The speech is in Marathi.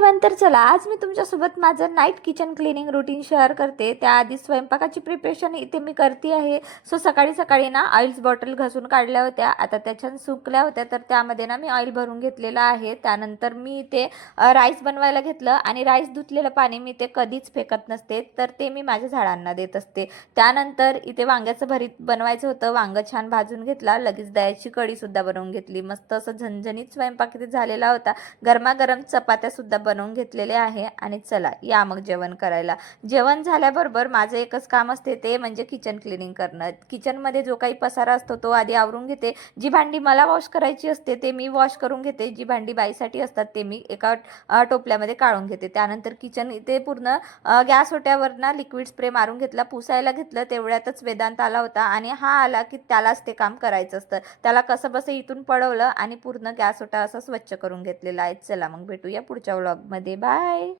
एव्हरीवन, तर चला आज मी तुमच्यासोबत माझं night kitchen cleaning routine share करते. त्याआधी स्वयंपाकाची प्रिपरेशन इथे मी करते आहे. सो सकाळी सकाळी ना ऑइल्स बॉटल घासून काढल्या होत्या, आता त्याच्यात सुकल्या होत्या, तर त्यामध्ये ना मी ऑइल भरून घेतलेलं आहे. त्यानंतर मी इथे राईस बनवायला घेतलं आणि राईस धुतलेलं पाणी मी ते कधीच फेकत नसते, तर ते मी माझ्या झाडांना देत असते. त्यानंतर इथे वांग्याचं भरीत बनवायचं होतं. वांगं छान भाजून घेतला, लगेच दह्याची कढीसुद्धा बनवून घेतली. मस्त असं झणझणीत स्वयंपाक इथे झालेला होता. गरमागरम चपात्या सुद्धा बनवून घेतलेले आहे आणि चला या मग जेवण करायला. जेवण झाल्याबरोबर माझं एकच काम असते, ते म्हणजे किचन क्लिनिंग करणं. किचनमध्ये जो काही पसारा असतो तो आधी आवरून घेते. जी भांडी मला वॉश करायची असते ते मी वॉश करून घेते. जी भांडी बाईसाठी असतात ते मी एका टोपल्यामध्ये काढून घेते. त्यानंतर किचन इथे पूर्ण गॅस ओट्यावर ना लिक्विड स्प्रे मारून घेतला, पुसायला घेतलं. तेवढ्यातच वेदांत आला होता आणि हा आला की त्यालाच ते काम करायचं असतं. त्याला कसं बसं इथून पळवलं आणि पूर्ण गॅस ओटा असं स्वच्छ करून घेतलेला आहे. चला मग भेटूया पुढच्या व्लॉगमध्ये. बाय.